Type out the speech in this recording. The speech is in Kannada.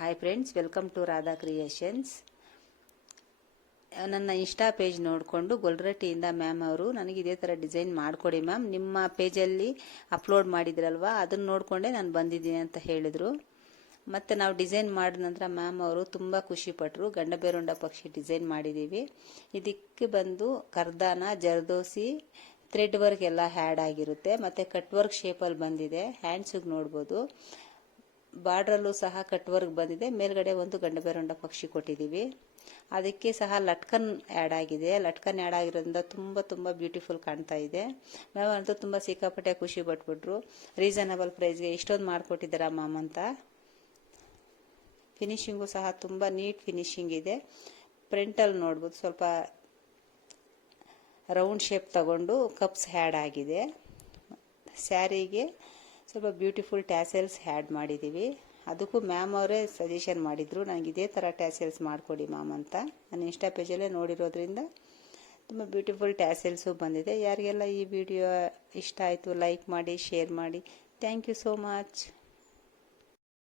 Hi friends, welcome to Radha creations. ನನ್ನ ಇನ್ಸ್ಟಾ ಪೇಜ್ ನೋಡಿಕೊಂಡು ಗೊಲ್ರಟ್ಟಿಯಿಂದ ಮ್ಯಾಮ್ ಅವರು ನನಗೆ ಇದೇ ಥರ ಡಿಸೈನ್ ಮಾಡಿಕೊಡಿ ಮ್ಯಾಮ್, ನಿಮ್ಮ ಪೇಜಲ್ಲಿ ಅಪ್ಲೋಡ್ ಮಾಡಿದ್ರಲ್ವಾ ಅದನ್ನು ನೋಡಿಕೊಂಡೇ ನಾನು ಬಂದಿದ್ದೀನಿ ಅಂತ ಹೇಳಿದರು. ಮತ್ತು ನಾವು ಡಿಸೈನ್ ಮಾಡಿದ ನಂತರ ಮ್ಯಾಮ್ ಅವರು ತುಂಬ ಖುಷಿಪಟ್ಟರು. ಗಂಡಬೇರುಂಡ ಪಕ್ಷಿ ಡಿಸೈನ್ ಮಾಡಿದ್ದೀವಿ. ಇದಕ್ಕೆ ಬಂದು ಕರ್ದಾನ, ಜರ್ದೋಸಿ, ಥ್ರೆಡ್ ವರ್ಕ್ ಎಲ್ಲ ಹ್ಯಾಡ್ ಆಗಿರುತ್ತೆ. ಮತ್ತು ಕಟ್ ವರ್ಕ್ ಶೇಪಲ್ಲಿ ಬಂದಿದೆ. ಹ್ಯಾಂಡ್ಸಿಗೆ ನೋಡ್ಬೋದು. ಬಾರ್ಡ್ರಲ್ಲೂ ಸಹ ಕಟ್ ವರ್ಕ್ ಬಂದಿದೆ. ಮೇಲ್ಗಡೆ ಒಂದು ಗಂಡಬೇರುಂಡ ಪಕ್ಷಿ ಕೊಟ್ಟಿದ್ದೀವಿ. ಅದಕ್ಕೆ ಸಹ ಲಟ್ಕನ್ ಆ್ಯಡ್ ಆಗಿದೆ. ಲಟ್ಕನ್ ಆ್ಯಡ್ ಆಗಿರೋದ್ರಿಂದ ತುಂಬ ಬ್ಯೂಟಿಫುಲ್ ಕಾಣ್ತಾ ಇದೆ. ಮ್ಯಾಮ್ ಅಂತೂ ತುಂಬ ಸಿಕ್ಕಾಪಟ್ಟೆ ಖುಷಿ ಪಟ್ಬಿಟ್ರು. ರೀಸನಬಲ್ ಪ್ರೈಸ್ಗೆ ಇಷ್ಟೊಂದು ಮಾಡಿಕೊಟ್ಟಿದ್ದಾರಾ ಮ್ಯಾಮ್ ಅಂತ. ಫಿನಿಶಿಂಗು ಸಹ ತುಂಬ ನೀಟ್ ಫಿನಿಶಿಂಗ್ ಇದೆ. ಪ್ರಿಂಟಲ್ಲಿ ನೋಡ್ಬೋದು ಸ್ವಲ್ಪ ರೌಂಡ್ ಶೇಪ್ ತಗೊಂಡು ಕಪ್ಸ್ ಹ್ಯಾಡ್ ಆಗಿದೆ. ಸ್ಯಾರಿಗೆ ಸ್ವಲ್ಪ ಬ್ಯೂಟಿಫುಲ್ ಟ್ಯಾಸೆಲ್ಸ್ ಹ್ಯಾಡ್ ಮಾಡಿದ್ದೀವಿ. ಅದಕ್ಕೂ ಮ್ಯಾಮ್ ಅವರೇ ಸಜೆಷನ್ ಮಾಡಿದರು, ನನಗೆ ಇದೇ ಥರ ಟ್ಯಾಸೆಲ್ಸ್ ಮಾಡಿಕೊಡಿ ಮ್ಯಾಮ್ ಅಂತ. ನಾನು ಇನ್ಸ್ಟಾ ಪೇಜಲ್ಲೇ ನೋಡಿರೋದ್ರಿಂದ ತುಂಬ ಬ್ಯೂಟಿಫುಲ್ ಟ್ಯಾಸೆಲ್ಸು ಬಂದಿದೆ. ಯಾರಿಗೆಲ್ಲ ಈ ವಿಡಿಯೋ ಇಷ್ಟ ಆಯಿತು ಲೈಕ್ ಮಾಡಿ, ಶೇರ್ ಮಾಡಿ. Thank you so much.